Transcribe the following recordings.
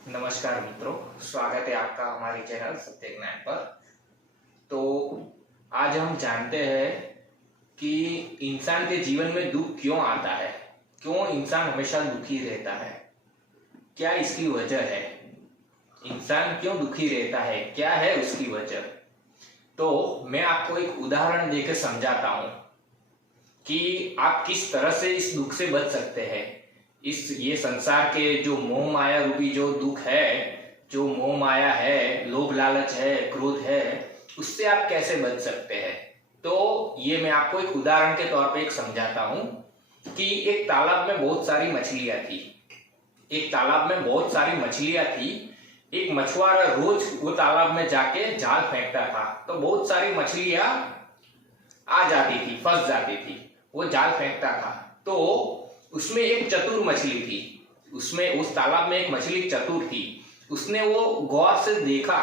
नमस्कार मित्रों, स्वागत है आपका हमारे चैनल सत्य ज्ञान पर। तो आज हम जानते हैं कि इंसान के जीवन में दुख क्यों आता है, क्यों इंसान हमेशा दुखी रहता है, क्या इसकी वजह है, इंसान क्यों दुखी रहता है, क्या है उसकी वजह। तो मैं आपको एक उदाहरण देकर समझाता हूं कि आप किस तरह से इस दुख से बच सकते हैं। ये संसार के जो मोह माया रूपी जो दुख है, जो मोह माया है, लोभ लालच है, क्रोध है, उससे आप कैसे बच सकते हैं। तो ये मैं आपको एक उदाहरण के तौर पे एक समझाता हूं कि एक तालाब में बहुत सारी मछलियां थी। एक तालाब में बहुत सारी मछलियां थी। एक मछुआरा रोज वो तालाब में जाके जाल फेंकता था, तो बहुत सारी मछलियां आ जाती थी, फंस जाती थी। वो जाल फेंकता था तो उसमें एक चतुर मछली थी। उसमें उस तालाब में एक मछली चतुर थी। उसने वो गौर से देखा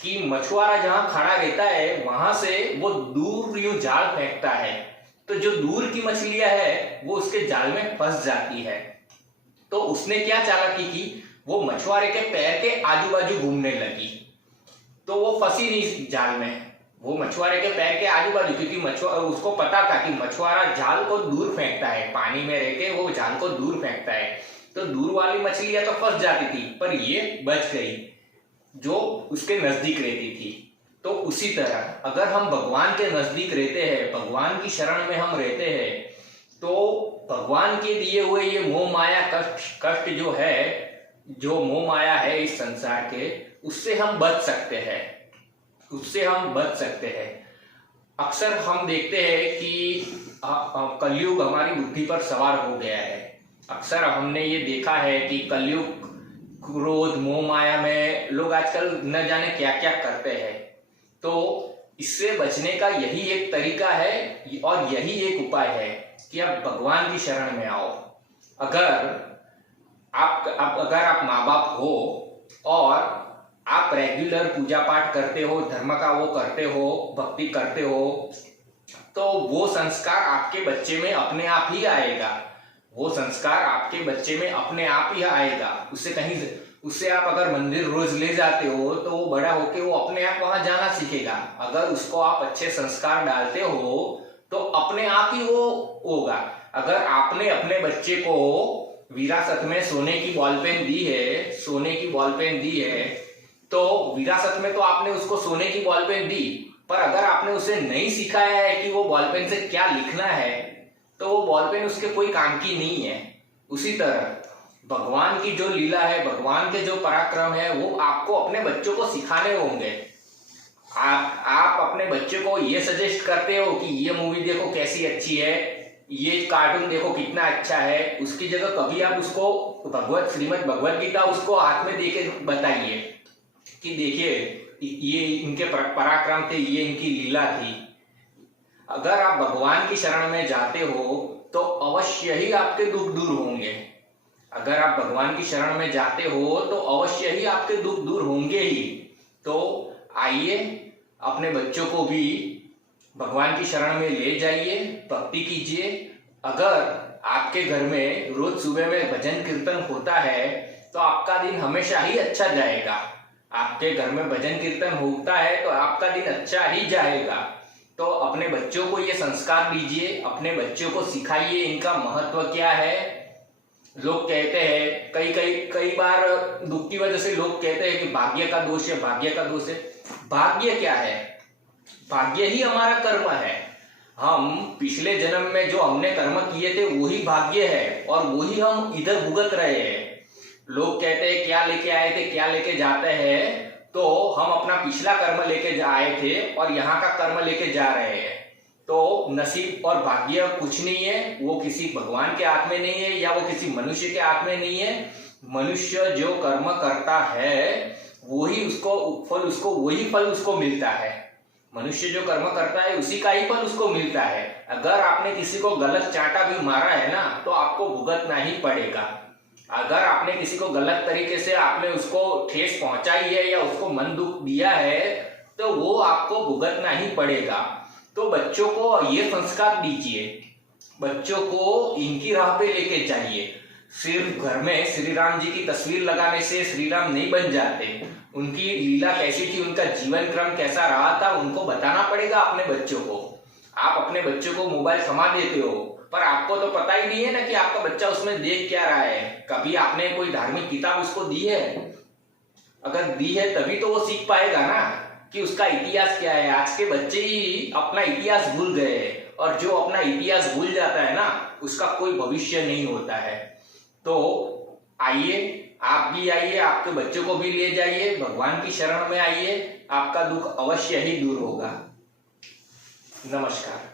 कि मछुआरा जहां खड़ा रहता है वहां से वो दूर यूं जाल फेंकता है, तो जो दूर की मछलियां है वो उसके जाल में फंस जाती है। तो उसने क्या चालाकी की, वो मछुआरे के पैर के आजू बाजू घूमने लगी, तो वो फंसी नहीं जाल में। वो मछुआरे के पैर के आजू बाजू, क्योंकि उसको पता था कि मछुआरा जाल को दूर फेंकता है, पानी में रह के वो जाल को दूर फेंकता है, तो दूर वाली मछलियां तो फंस जाती थी, पर ये बच गई जो उसके नजदीक रहती थी। तो उसी तरह अगर हम भगवान के नजदीक रहते हैं, भगवान की शरण में हम रहते हैं, तो भगवान के दिए हुए ये मोह माया कष्ट जो है, जो मोह माया है इस संसार के, उससे हम बच सकते हैं, उससे हम बच सकते हैं। अक्सर हम देखते हैं कि कलयुग हमारी बुद्धि पर सवार हो गया है। अक्सर हमने ये देखा है कि कलयुग, क्रोध, मोह माया में लोग आजकल न जाने क्या क्या करते हैं। तो इससे बचने का यही एक तरीका है और यही एक उपाय है कि आप भगवान की शरण में आओ। अगर आप माँ बाप हो और आप रेगुलर पूजा पाठ करते हो, धर्म का वो करते हो, भक्ति करते हो, तो वो संस्कार आपके बच्चे में अपने आप ही आएगा। वो संस्कार आपके बच्चे में अपने आप ही आएगा। उससे आप अगर मंदिर रोज ले जाते हो तो वो बड़ा होके वो अपने आप वहां जाना सीखेगा। अगर उसको आप अच्छे संस्कार डालते हो तो अपने आप ही वो होगा। अगर आपने अपने बच्चे को विरासत में सोने की बॉल पेन दी है, सोने की बॉल पेन दी है, तो विरासत में तो आपने उसको सोने की बॉल पेन दी, पर अगर आपने उसे नहीं सिखाया है कि वो बॉल पेन से क्या लिखना है, तो वो बॉल पेन उसके कोई काम की नहीं है। उसी तरह भगवान की जो लीला है, भगवान के जो पराक्रम है, वो आपको अपने बच्चों को सिखाने होंगे। आप अपने बच्चे को ये सजेस्ट करते हो कि ये मूवी देखो कैसी अच्छी है, ये कार्टून देखो कितना अच्छा है, उसकी जगह कभी आप उसको श्रीमद् भगवत गीता उसको हाथ में देके बताइए कि देखिए ये इनके पराक्रम थे, ये इनकी लीला थी। अगर आप भगवान की शरण में जाते हो तो अवश्य ही आपके दुख दूर होंगे। अगर आप भगवान की शरण में जाते हो तो अवश्य ही आपके दुख दूर होंगे ही। तो आइए अपने बच्चों को भी भगवान की शरण में ले जाइए, भक्ति कीजिए। अगर आपके घर में रोज सुबह में भजन कीर्तन होता है तो आपका दिन हमेशा ही अच्छा जाएगा। आपके घर में भजन कीर्तन होता है तो आपका दिन अच्छा ही जाएगा। तो अपने बच्चों को ये संस्कार दीजिए, अपने बच्चों को सिखाइए इनका महत्व क्या है। लोग कहते हैं कई बार दुख की वजह से लोग कहते हैं कि भाग्य का दोष है, भाग्य का दोष है। भाग्य क्या है? भाग्य ही हमारा कर्म है। हम पिछले जन्म में जो हमने कर्म किए थे वही भाग्य है और वही हम इधर भुगत रहे हैं। लोग कहते हैं क्या लेके आए थे क्या लेके जाते हैं, तो हम अपना पिछला कर्म लेके आए थे और यहाँ का कर्म लेके जा रहे हैं। तो नसीब और भाग्य कुछ नहीं है, वो किसी भगवान के हाथ में नहीं है या वो किसी मनुष्य के हाथ में नहीं है। मनुष्य जो कर्म करता है वही उसको वही फल उसको मिलता है। मनुष्य जो कर्म करता है उसी का ही फल उसको मिलता है। अगर आपने किसी को गलत चांटा भी मारा है ना, तो आपको भुगतना ही पड़ेगा। अगर आपने किसी को गलत तरीके से आपने उसको ठेस पहुंचाई है या उसको मन दुख दिया है, तो वो आपको भुगतना ही पड़ेगा। तो बच्चों को ये संस्कार दीजिए, बच्चों को इनकी राह पे लेके जाइए। सिर्फ घर में श्री राम जी की तस्वीर लगाने से श्री राम नहीं बन जाते। उनकी लीला कैसी थी, उनका जीवन क्रम कैसा रहा था, उनको बताना पड़ेगा अपने बच्चों को। आप अपने बच्चों को मोबाइल थमा देते हो, पर आपको तो पता ही नहीं है ना कि आपका बच्चा उसमें देख क्या रहा है। कभी आपने कोई धार्मिक किताब उसको दी है? अगर दी है तभी तो वो सीख पाएगा ना कि उसका इतिहास क्या है। आज के बच्चे ही अपना इतिहास भूल गए, और जो अपना इतिहास भूल जाता है ना, उसका कोई भविष्य नहीं होता है। तो आइए, आप भी आइए, आपके बच्चों को भी ले जाइए, भगवान की शरण में आइए, आपका दुख अवश्य ही दूर होगा। नमस्कार।